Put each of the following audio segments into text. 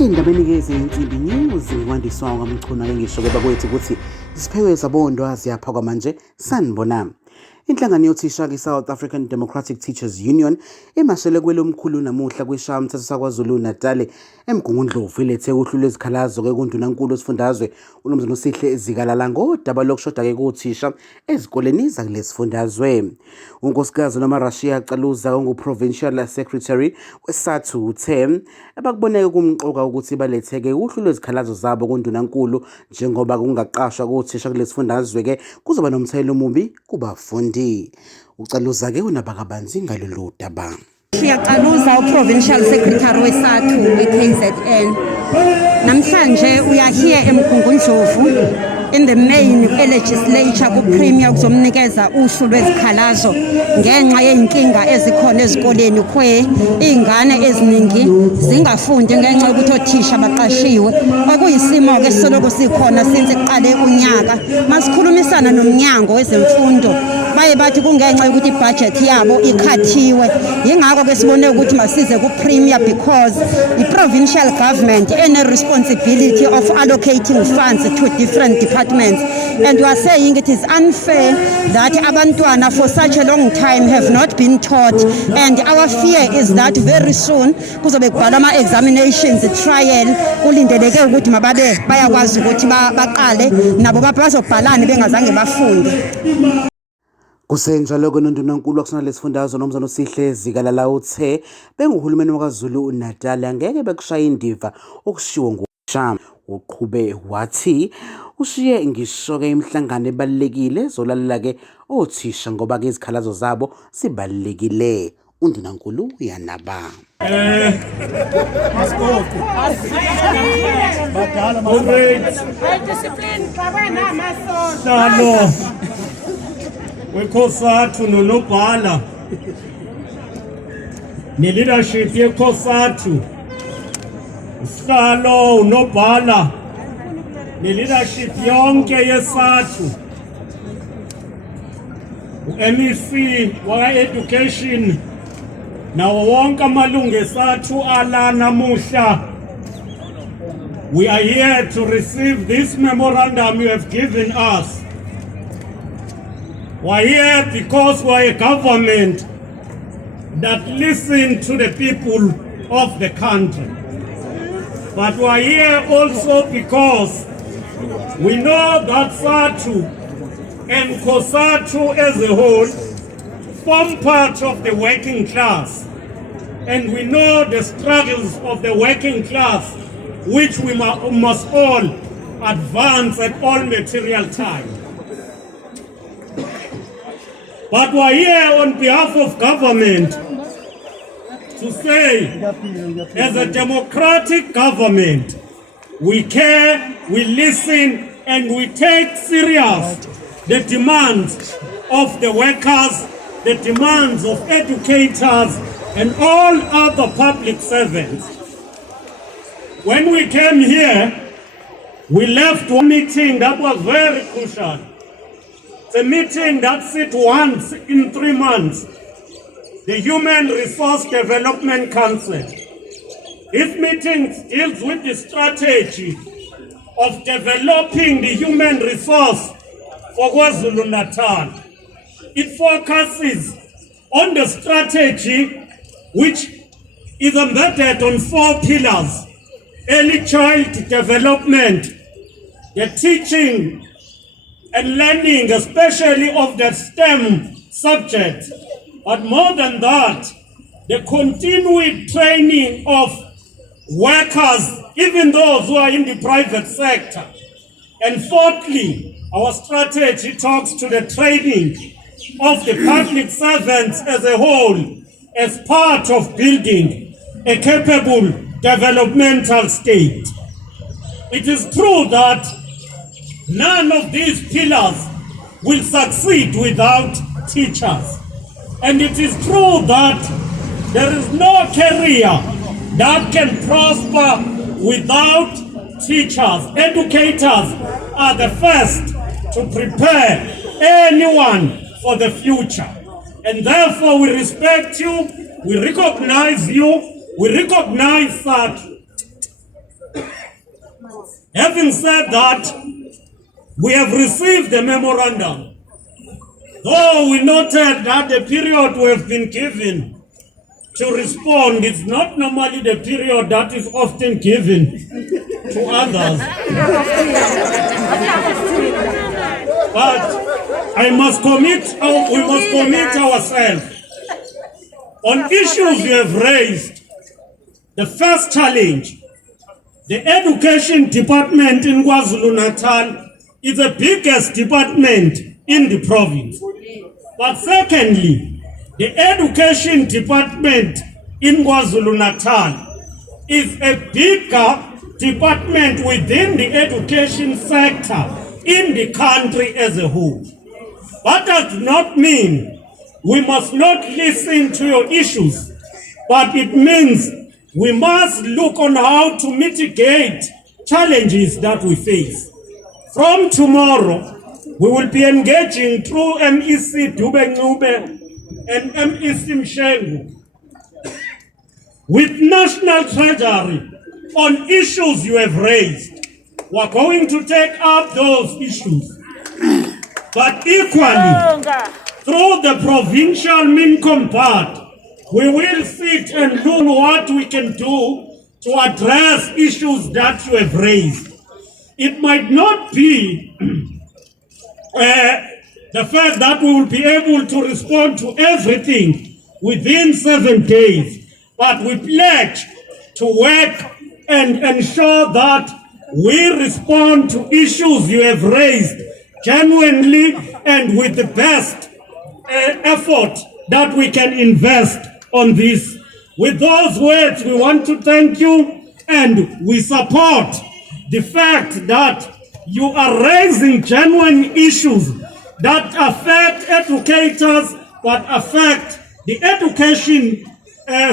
Indabeni Insimbi News Andiswa Mchunu ngisho bakwethu ukuthi siphewe zabondwa siyapha kwamanje sanibona. Inhlangano yothisha South African Democratic Teachers Union emashele kwelomkhulu namuhla kwishamthetho saKwaZulu Natal emgungundlovu ilethe uhlu lwezikhalazo ke kundunankulu osifundazwe unomzana Sihle ezikalala ngodaba lokushoda ke kuthisha ezikoleni zakulesifundazwe. Unkosikazi noma Russia Caluza ongu-Provincial Secretary wesathu uthe abakuboneke kumqoka ukuthi baletheke uhlu lwezikhalazo zabo kundunankulu njengoba kungaqashwa kuthisha kulesifundazwe ke kuzoba nomthelo omubi kubafundi. Ucaluza ke unabakabanzi ngalolu daba. Caluza uProvincial Secretary wesathu weKZN. Namhlanje uya here eMgungundlovu in the main legislature ku-premier kuzomnikeza uhlu lwezikhalazo ngenxa yey'nkinga ezikhona ezikoleni iy'ngane eziningi zingafundi ngenxa yokuthi othisha baqashiwe okuyisimo-ke esisoloko sikhona since kuqale unyaka. Masikhulumisana nomnyango wezemfundo baye bathi kungenxa yokuthi ibudget yabo ikhathiwe, yingakho-ke sibone ukuthi masize ku-premier because i-provincial government ene-responsibility of allocating funds to different departments, and we are saying it is unfair that abantwana for such a long time have not been taught, and our fear is that very soon kuzobe kubhalwa ama-examinations trial kulindeleke ukuthi mababe bayakwazi ukuthi baqale nabo bazobhalani bengazange bafunde. Kusenjalo konondunankulu wakusona lesifundazwe nomzana Sihle ezikalala uthe benguhulumeni waKwaZulu Natal angeke bekushaya indiva okushiwo nguSham. Uqhube wathi ushiye ngisho ke imhlangano ebalekile zolalela ke othisha ngoba ke izikhalazo zabo sibalekile. Undunankulu uyanaba. wekhosathu nonobhala ne-leadership yekhosathu, usihlalo unobhala ne-leadership yonke yesathu, u-MEC waka-education nawo wonke amalungu esathu ala namuhla. We are here to receive this memorandum you have given us. We are here because we are a government that listens to the people of the country. But we are here also because we know that SATU and COSATU as a whole form part of the working class. And we know the struggles of the working class, which we must all advance at all material time. But we are here on behalf of government to say, as a democratic government, we care, we listen, and we take serious the demands of the workers, the demands of educators, and all other public servants. When we came here, we left one meeting that was very crucial. It's a meeting that sits once in 3 months, the Human Resource Development Council. This meeting deals with the strategy of developing the human resource for KwaZulu Natal. It focuses on the strategy which is embedded on 4 pillars: early child development, the teaching and learning, especially of the STEM subjects, but more than that, the continued training of workers, even those who are in the private sector. And fourthly, our strategy talks to the training of the public servants as a whole, as part of building a capable developmental state. It is true that none of these pillars will succeed without teachers. And it is true that there is no career that can prosper without teachers. Educators are the first to prepare anyone for the future. And therefore we respect you, we recognize you, we recognize that Having said that, we have received the memorandum. Though we noted that the period we have been given to respond is not normally the period that is often given to others. But we must commit ourselves on issues you have raised. The first challenge, the education department in KwaZulu-Natal is the biggest department in the province. But secondly, the education department in KwaZulu-Natal is a bigger department within the education sector in the country as a whole. That does not mean we must not listen to your issues, but it means we must look on how to mitigate challenges that we face. From tomorrow, we will be engaging through MEC Dube Ncube and MEC Mchunu with National Treasury on issues you have raised. We are going to take up those issues. But equally, through the provincial MINCOM part, we will sit and look what we can do to address issues that you have raised. It might not be the fact that we will be able to respond to everything within 7 days, but we pledge to work and ensure that we respond to issues you have raised genuinely and with the best effort that we can invest on this. With those words, we want to thank you, and we support the fact that you are raising genuine issues that affect educators, but affect the education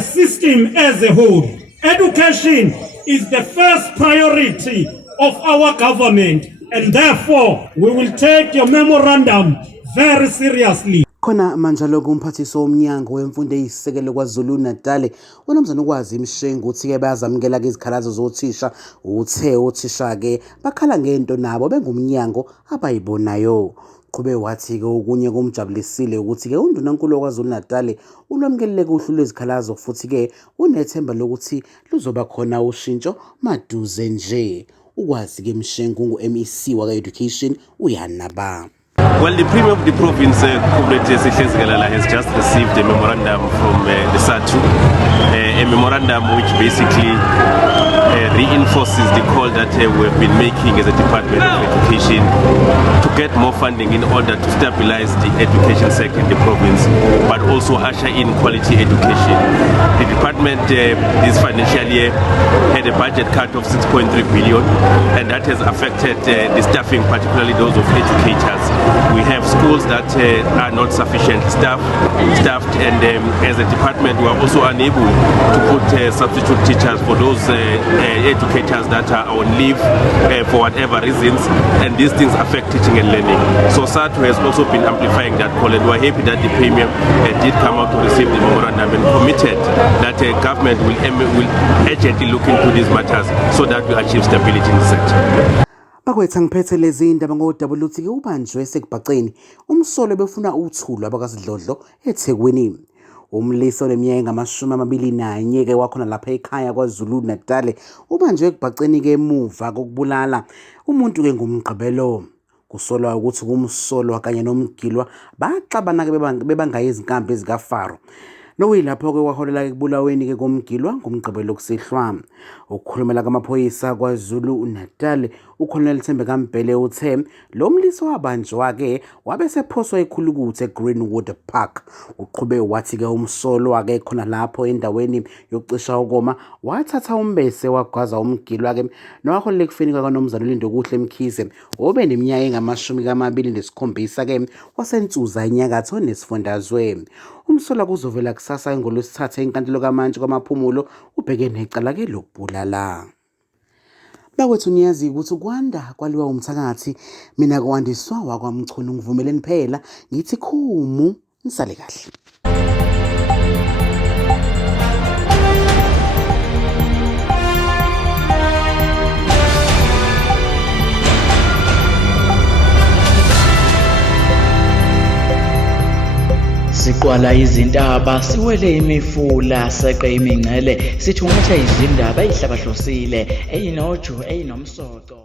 system as a whole. Education is the first priority of our government, and therefore we will take your memorandum very seriously. Khona manje lokho umphathiso womnyango wemfundo eyisisekelo KwaZulu-Natal unomzana ukwazi Mshengu uthi-ke bayazamukela ke izikhalazo zothisha uthe othisha ke bakhala ngento nabo bengumnyango abayibonayo. Qhube wathi-ke okunye kumjabulisile ukuthi-ke undunankulu KwaZulu-Natal ulwamkelele kuhlu lwezikhalazo futhi-ke unethemba lokuthi luzoba khona ushintsho maduze nje. Ukwazi-ke Mshengu ngu-MEC waka-Education uyanaba. Well, the Premier of the province, has just received a memorandum from the SATU, a memorandum which basically reinforces the call that we have been making as a Department of Education to get more funding in order to stabilize the education sector in the province, but also usher in quality education. The department this financial year had a budget cut of 6.3 billion, and that has affected the staffing, particularly those of educators. We have schools that are not sufficiently staffed, and as a department we are also unable to put substitute teachers for those educators that are on leave for whatever reasons, and these things affect teaching and learning. So SATU has also been amplifying that call, and we are happy that the Premier did come out to receive the memorandum and committed that government will urgently look into these matters so that we achieve stability in the sector. Bakwetha ngiphethe lezi indaba ngodaba uthi-ke ubanjwe esekubhaceni umsolo befuna uthulwa abakasidlodlo eThekwini. Umlisi oneminyaka engama-21 ke wakhona lapha ekhaya KwaZulu-Natal ubanjwe ekubhaceni ke emuva kokubulala umuntu ke ngumgqibelo. Kusolwa ukuthi kumsolwa kanye nomgilwa baxabana ke bebangaye izinkambi ezikaFaro. Nokuyilapho ke waholela ekubulaweni ke komgilwa ngomgqibelo kusihlwa. Ukukhulumela kamaphoyisa KwaZulu-Natal uColonel Thembeka Mbele uthe lo mlisi wabanjwa ke wabe sephoswa ekhulukuthe eGreenwood Park. Uqhube wathi ke umsolwa ke khona lapho endaweni yokucisha ukoma wathatha umbese wagwaza umgilwa ke nowaholela ekufeni kaNomzana Lindo kuhle Mkhize obe neminyaka engama-27 ke wasenzuza enyakatho nesifundazwe. Umsolwa kuzovela kusasa engolwesithathu enkantolo kamantshi kwamaphumulo ubheke necala ke lokubulala. Bakwethu niyazi ukuthi kwanda kwaliwa umthakathi mina kwandiswa wakwaMchunu ngivumeleni phela ngithi khumu nisale kahle. Siqwala izintaba, siwele imifula, seqe imingcele, sithungatha izindaba eyihlabahlosile, eyinoju, eyinomsoco.